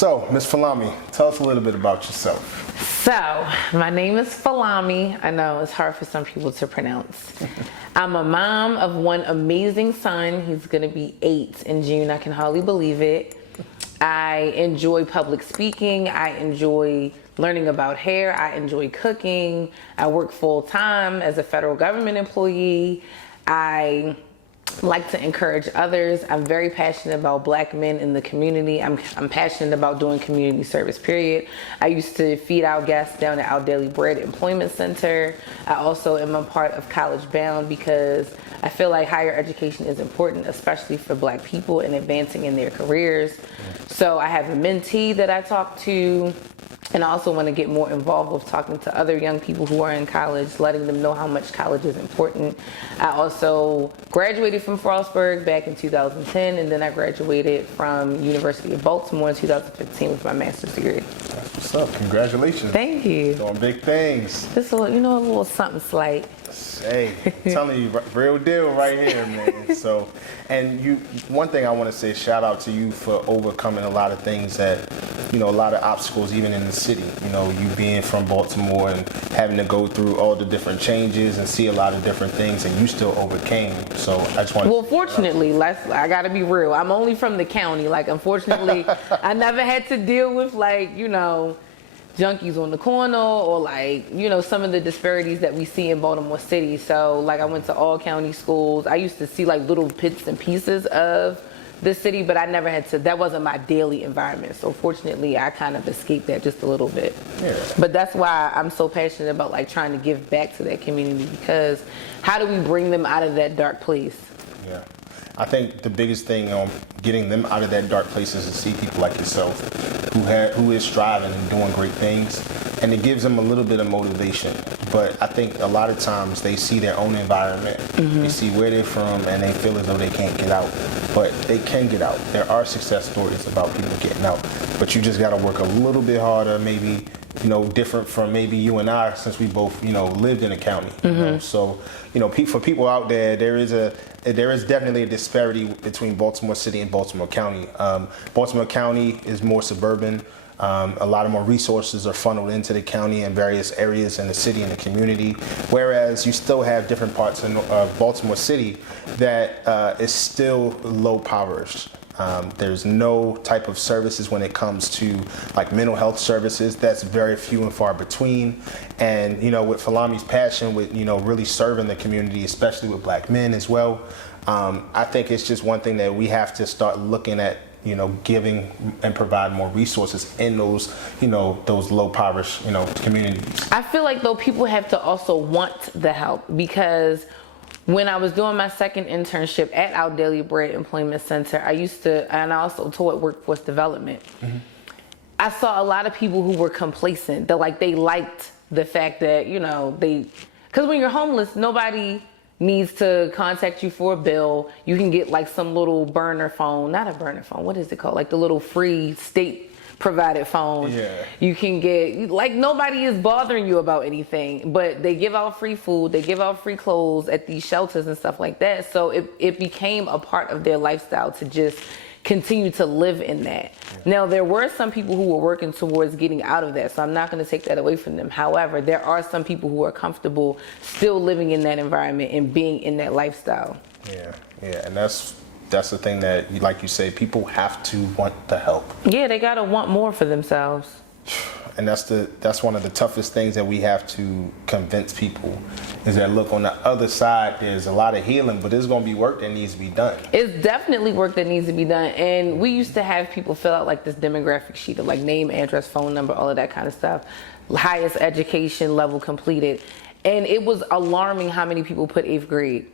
So, Ms. Falami, tell us a little bit about yourself. So, my name is Falami. I know it's hard for some people to pronounce. I'm a mom of one amazing son. He's going to be 8 in June. I can hardly believe it. I enjoy public speaking. I enjoy learning about hair. I enjoy cooking. I work full time as a federal government employee. I like to encourage others. I'm very passionate about Black men in the community. I'm passionate about doing community service, period. I used to feed our guests down at our Daily Bread Employment Center. I also am a part of College Bound because I feel like higher education is important, especially for Black people and advancing in their careers. So I have a mentee that I talk to. And I also want to get more involved with talking to other young people who are in college, letting them know how much college is important. I also graduated from Frostburg back in 2010, and then I graduated from University of Baltimore in 2015 with my master's degree. That's what's up. Congratulations. Thank you. Doing big things. Just a little something slight. Hey, I'm telling you, real deal right here, man. So, and one thing I want to say, shout out to you for overcoming a lot of things that, a lot of obstacles even in the city. You being from Baltimore and having to go through all the different changes and see a lot of different things, and you still overcame. So I just want to. Well, fortunately, I got to be real. I'm only from the county. Unfortunately, I never had to deal with junkies on the corner or some of the disparities that we see in Baltimore City. So I went to all county schools. I used to see little bits and pieces of the city, but I never had to, that wasn't my daily environment. So fortunately I kind of escaped that just a little bit. Yeah. But that's why I'm so passionate about trying to give back to that community, because how do we bring them out of that dark place? Yeah. I think the biggest thing on getting them out of that dark place is to see people like yourself who is striving and doing great things, and it gives them a little bit of motivation. But I think a lot of times they see their own environment, they see where they're from, and they feel as though they can't get out. But they can get out. There are success stories about people getting out, but you just got to work a little bit harder, maybe different from maybe you and I, since we both lived in a county. So for people out there, there is definitely a disparity between Baltimore City and Baltimore County. Baltimore County is more suburban. A lot of more resources are funneled into the county and various areas in the city and the community, whereas you still have different parts of Baltimore City that is still low poverty. There's no type of services when it comes to mental health services. That's very few and far between. And with Falami's passion with really serving the community, especially with Black men as well, I think it's just one thing that we have to start looking at, giving and provide more resources in those low poverty communities. I feel though people have to also want the help, because when I was doing my second internship at our Daily Bread Employment Center, and I also taught workforce development. I saw a lot of people who were complacent. They liked the fact that, because when you're homeless, nobody needs to contact you for a bill. You can get some little burner phone, not a burner phone, what is it called? The little free state provided phone. Yeah. You can get, nobody is bothering you about anything, but they give out free food, they give out free clothes at these shelters and stuff like that. So it became a part of their lifestyle to just continue to live in that. Now, there were some people who were working towards getting out of that, so I'm not going to take that away from them. However, there are some people who are comfortable still living in that environment and being in that lifestyle. Yeah, and that's the thing that, like you say, people have to want the help. Yeah, they gotta want more for themselves. And that's one of the toughest things that we have to convince people, is that look, on the other side there's a lot of healing, but there's gonna be work that needs to be done. It's definitely work that needs to be done. And we used to have people fill out this demographic sheet of name, address, phone number, all of that kind of stuff, highest education level completed, and it was alarming how many people put 8th grade.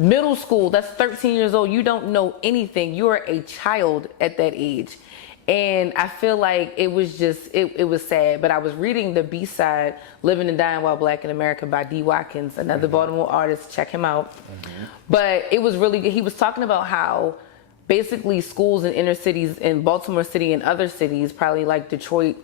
Middle school, that's 13 years old. You don't know anything. You are a child at that age. And I feel it was just, it was sad. But I was reading the B-side, Living and Dying While Black in America by D. Watkins, another Baltimore artist. Check him out. But it was really good. He was talking about how basically schools in inner cities in Baltimore City and other cities, probably Detroit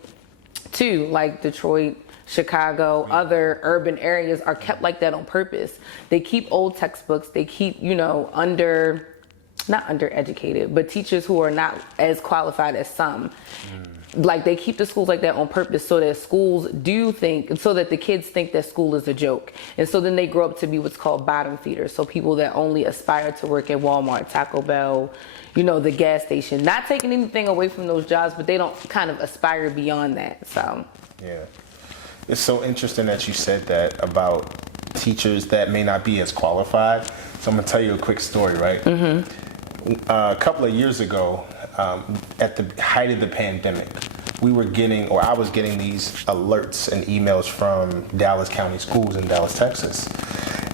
too, Detroit, Chicago, other urban areas, are kept like that on purpose. They keep old textbooks. They keep, under not undereducated, but teachers who are not as qualified as some. Like they keep the schools like that on purpose so that schools do think, so that the kids think that school is a joke. And so then they grow up to be what's called bottom feeders. So people that only aspire to work at Walmart, Taco Bell, the gas station. Not taking anything away from those jobs, but they don't kind of aspire beyond that. So yeah, it's so interesting that you said that about teachers that may not be as qualified. So I'm gonna tell you a quick story, right? A couple of years ago, at the height of the pandemic, I was getting these alerts and emails from Dallas County Schools in Dallas, Texas.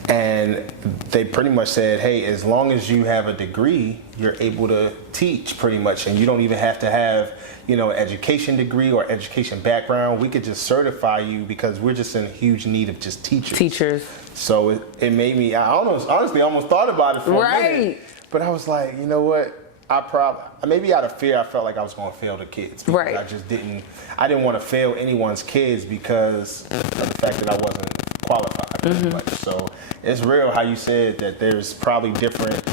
And they pretty much said, hey, as long as you have a degree, you're able to teach pretty much. And you don't even have to have, an education degree or education background. We could just certify you because we're just in huge need of just teachers. So it made me, I honestly almost thought about it for a minute. But I was like, you know what? Maybe out of fear, I felt like I was going to fail the kids. Right. I didn't want to fail anyone's kids because of the fact that I wasn't qualified. Pretty much. So it's real how you said that there's probably different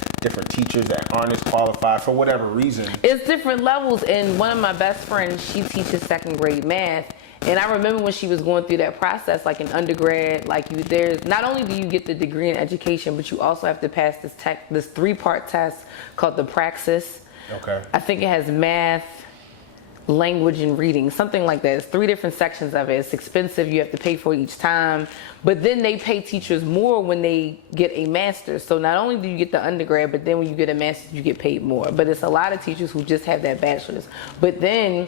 teachers that aren't as qualified for whatever reason. It's different levels. And one of my best friends, she teaches second grade math. And I remember when she was going through that process, like in undergrad, there's not only do you get the degree in education, but you also have to pass this 3-part test called the Praxis. Okay. I think it has math, language, and reading, something like that. It's 3 different sections of it. It's expensive. You have to pay for it each time. But then they pay teachers more when they get a master's. So not only do you get the undergrad, but then when you get a master's, you get paid more. But it's a lot of teachers who just have that bachelor's. But then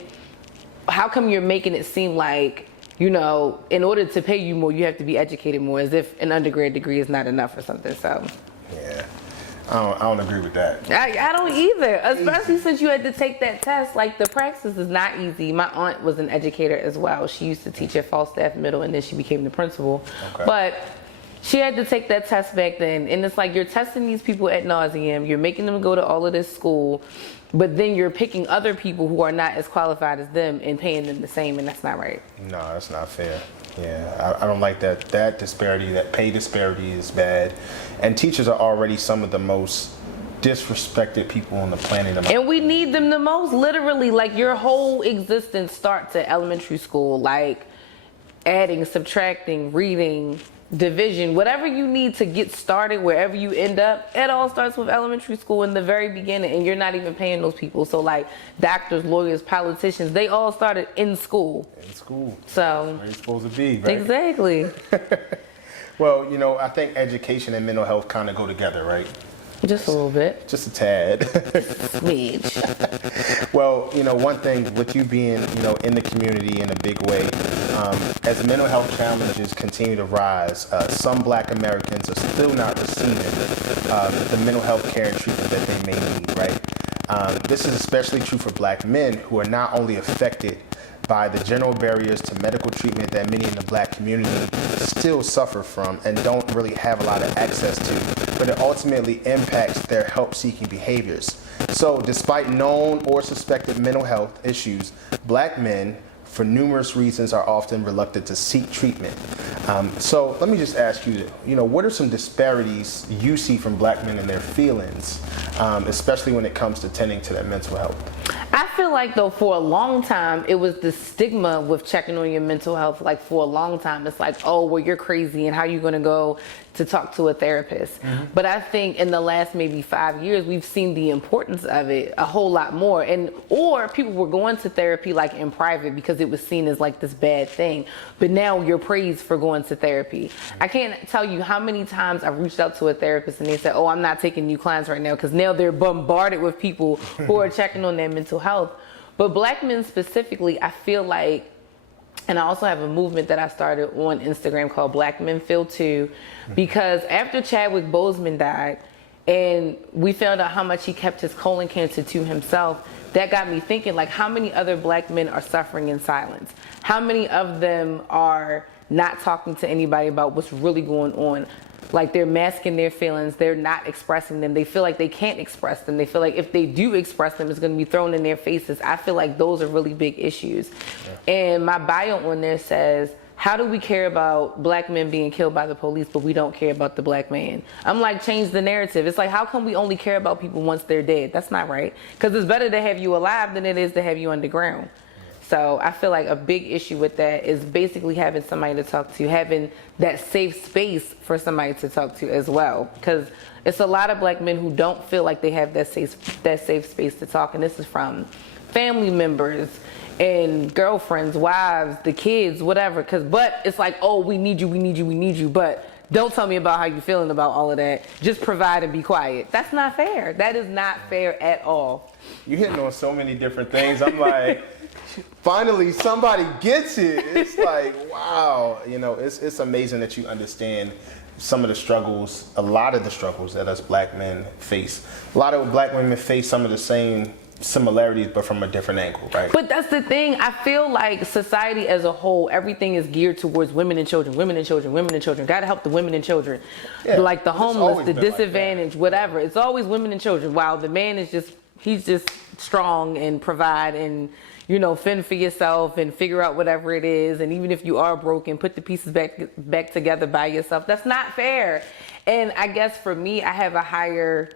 how come you're making it seem like, in order to pay you more, you have to be educated more, as if an undergrad degree is not enough or something? So yeah, I don't agree with that. I don't either, especially since you had to take that test. Like, the Praxis is not easy. My aunt was an educator as well. She used to teach at Falstaff Middle, and then she became the principal. Okay. But she had to take that test back then, and it's like you're testing these people ad nauseum. You're making them go to all of this school, but then you're picking other people who are not as qualified as them and paying them the same, and that's not right. No, that's not fair. Yeah, I don't like that. That disparity, that pay disparity is bad. And teachers are already some of the most disrespected people on the planet. And we need them the most, literally. Like, your whole existence starts at elementary school, like adding, subtracting, reading, division, whatever you need to get started wherever you end up. It all starts with elementary school in the very beginning, and you're not even paying those people. So like doctors, lawyers, politicians, they all started in school. So where you're supposed to be, right? Exactly. Well, I think education and mental health kind of go together, right? Just a little bit. Just a tad. Smidge. Well, one thing with you being, in the community in a big way, as mental health challenges continue to rise, some Black Americans are still not receiving the mental health care and treatment that they may need, right? This is especially true for Black men who are not only affected by the general barriers to medical treatment that many in the Black community still suffer from and don't really have a lot of access to, but it ultimately impacts their help-seeking behaviors. So despite known or suspected mental health issues, Black men, for numerous reasons, are often reluctant to seek treatment. So let me just ask you, what are some disparities you see from Black men and their feelings, especially when it comes to tending to their mental health? I feel like, though, for a long time, it was the stigma with checking on your mental health. Like, for a long time, it's like, oh, well, you're crazy, and how you going to go to talk to a therapist? Mm-hmm. But I think in the last maybe 5 years, we've seen the importance of it a whole lot more. Or people were going to therapy like in private because it was seen as like this bad thing. But now you're praised for going to therapy. I can't tell you how many times I've reached out to a therapist and they said, oh, I'm not taking new clients right now, because now they're bombarded with people who are checking on their mental health. But Black men specifically, I feel like, and I also have a movement that I started on Instagram called Black Men Feel Too, because after Chadwick Boseman died and we found out how much he kept his colon cancer to himself, that got me thinking, like, how many other Black men are suffering in silence? How many of them are not talking to anybody about what's really going on? Like, they're masking their feelings, they're not expressing them, they feel like they can't express them, they feel like if they do express them, it's going to be thrown in their faces. I feel like those are really big issues. Yeah. And my bio on there says, how do we care about black men being killed by the police, but we don't care about the black man? I'm like, change the narrative. It's like, how come we only care about people once they're dead? That's not right. Because it's better to have you alive than it is to have you underground. So I feel like a big issue with that is basically having somebody to talk to, having that safe space for somebody to talk to as well. Because it's a lot of black men who don't feel like they have that safe space to talk. And this is from family members and girlfriends, wives, the kids, whatever. But it's like, oh, we need you. But don't tell me about how you're feeling about all of that. Just provide and be quiet. That's not fair. That is not fair at all. You're hitting on so many different things. I'm like, finally somebody gets it. It's like, wow. You know, it's amazing that you understand some of the struggles, a lot of the struggles that us black men face. A lot of black women face some of the same similarities, but from a different angle, right? But that's the thing. I feel like society as a whole, everything is geared towards women and children. Gotta help the women and children. Yeah, like the homeless, the been disadvantaged, whatever. It's always women and children. While the man is he's just strong and provide and, you know, fend for yourself and figure out whatever it is. And even if you are broken, put the pieces back together by yourself. That's not fair. And I guess for me, I have a higher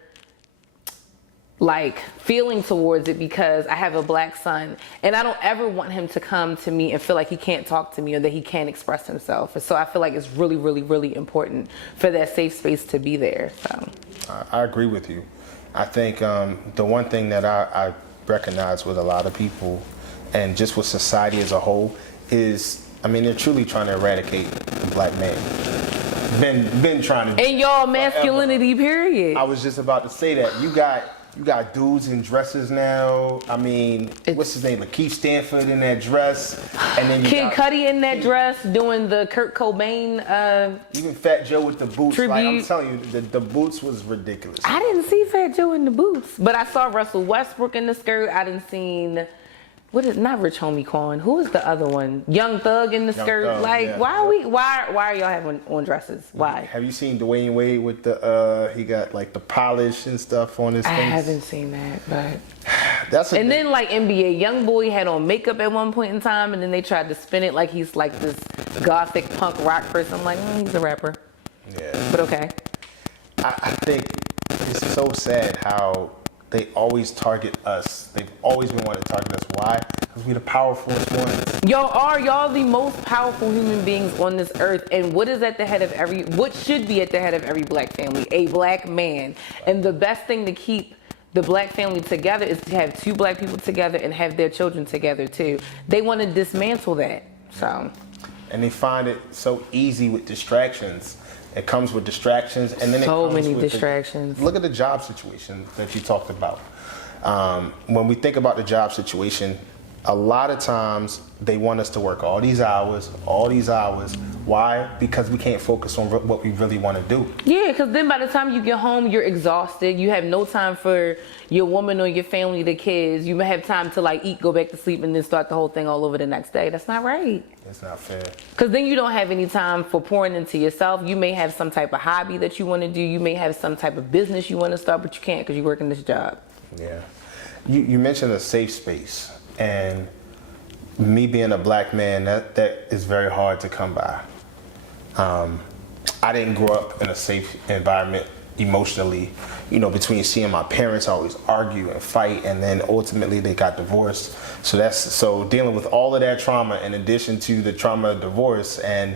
feeling towards it because I have a black son and I don't ever want him to come to me and feel like he can't talk to me or that he can't express himself. And so I feel like it's really, really, really important for that safe space to be there. So I agree with you. I think the one thing that I recognize with a lot of people and just with society as a whole is, I mean, they're truly trying to eradicate the black man. Been trying to. And y'all masculinity, period. I was just about to say that. You got dudes in dresses now. I mean, what's his name? Lakeith Stanfield in that dress, and then Kid Cudi in that dress doing the Kurt Cobain. Even Fat Joe with the boots. Tribute. Like, I'm telling you, the boots was ridiculous. I didn't see Fat Joe in the boots, but I saw Russell Westbrook in the skirt. I didn't seen. Not Rich Homie Quan? Who is the other one? Young Thug in the skirt. Thug, like, yeah. why are y'all having on dresses? Why? Have you seen Dwayne Wade with the he got like the polish and stuff on his face? I haven't seen that, but then NBA YoungBoy had on makeup at one point in time, and then they tried to spin it like he's like this gothic punk rock person. I'm like, he's a rapper. Yeah. But okay. I think it's so sad how they always target us. They've always been wanting to target us. Why? Because we're the powerful ones. Y'all the most powerful human beings on this earth. And what should be at the head of every black family? A black man. And the best thing to keep the black family together is to have two black people together and have their children together too. They want to dismantle that. So. And they find it so easy with distractions. It comes with distractions, and then so it comes many with distractions. Look at the job situation that you talked about. When we think about the job situation, a lot of times they want us to work all these hours. Why? Because we can't focus on what we really want to do. Yeah, because then by the time you get home, you're exhausted. You have no time for your woman or your family, the kids. You may have time to eat, go back to sleep, and then start the whole thing all over the next day. That's not right. It's not fair. Because then you don't have any time for pouring into yourself. You may have some type of hobby that you want to do. You may have some type of business you want to start, but you can't because you're working this job. Yeah. You mentioned a safe space, and me being a black man, that is very hard to come by. I didn't grow up in a safe environment emotionally, between seeing my parents always argue and fight, and then ultimately they got divorced. So dealing with all of that trauma in addition to the trauma of divorce, and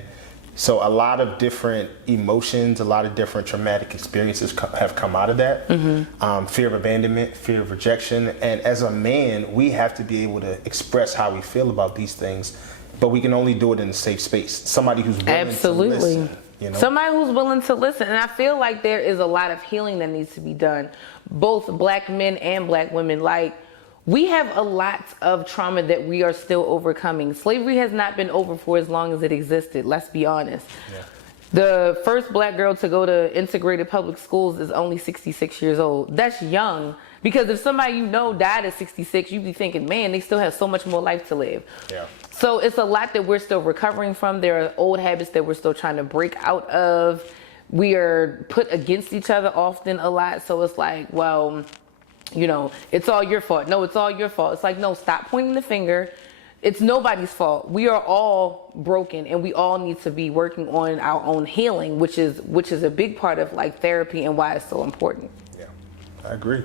so a lot of different emotions, a lot of different traumatic experiences have come out of that. Mm-hmm. Fear of abandonment, fear of rejection, and as a man, we have to be able to express how we feel about these things, but we can only do it in a safe space. Somebody who's willing to listen. Somebody who's willing to listen. And I feel like there is a lot of healing that needs to be done, both black men and black women. We have a lot of trauma that we are still overcoming. Slavery has not been over for as long as it existed, let's be honest. Yeah. The first black girl to go to integrated public schools is only 66 years old. That's young, because if somebody died at 66, you'd be thinking, man, they still have so much more life to live. Yeah. So it's a lot that we're still recovering from. There are old habits that we're still trying to break out of. We are put against each other often a lot. So it's like, well, it's all your fault. No, it's all your fault. It's like, no, stop pointing the finger. it's nobody's fault. We are all broken, and we all need to be working on our own healing, which is a big part of like therapy and why it's so important. Yeah, I agree.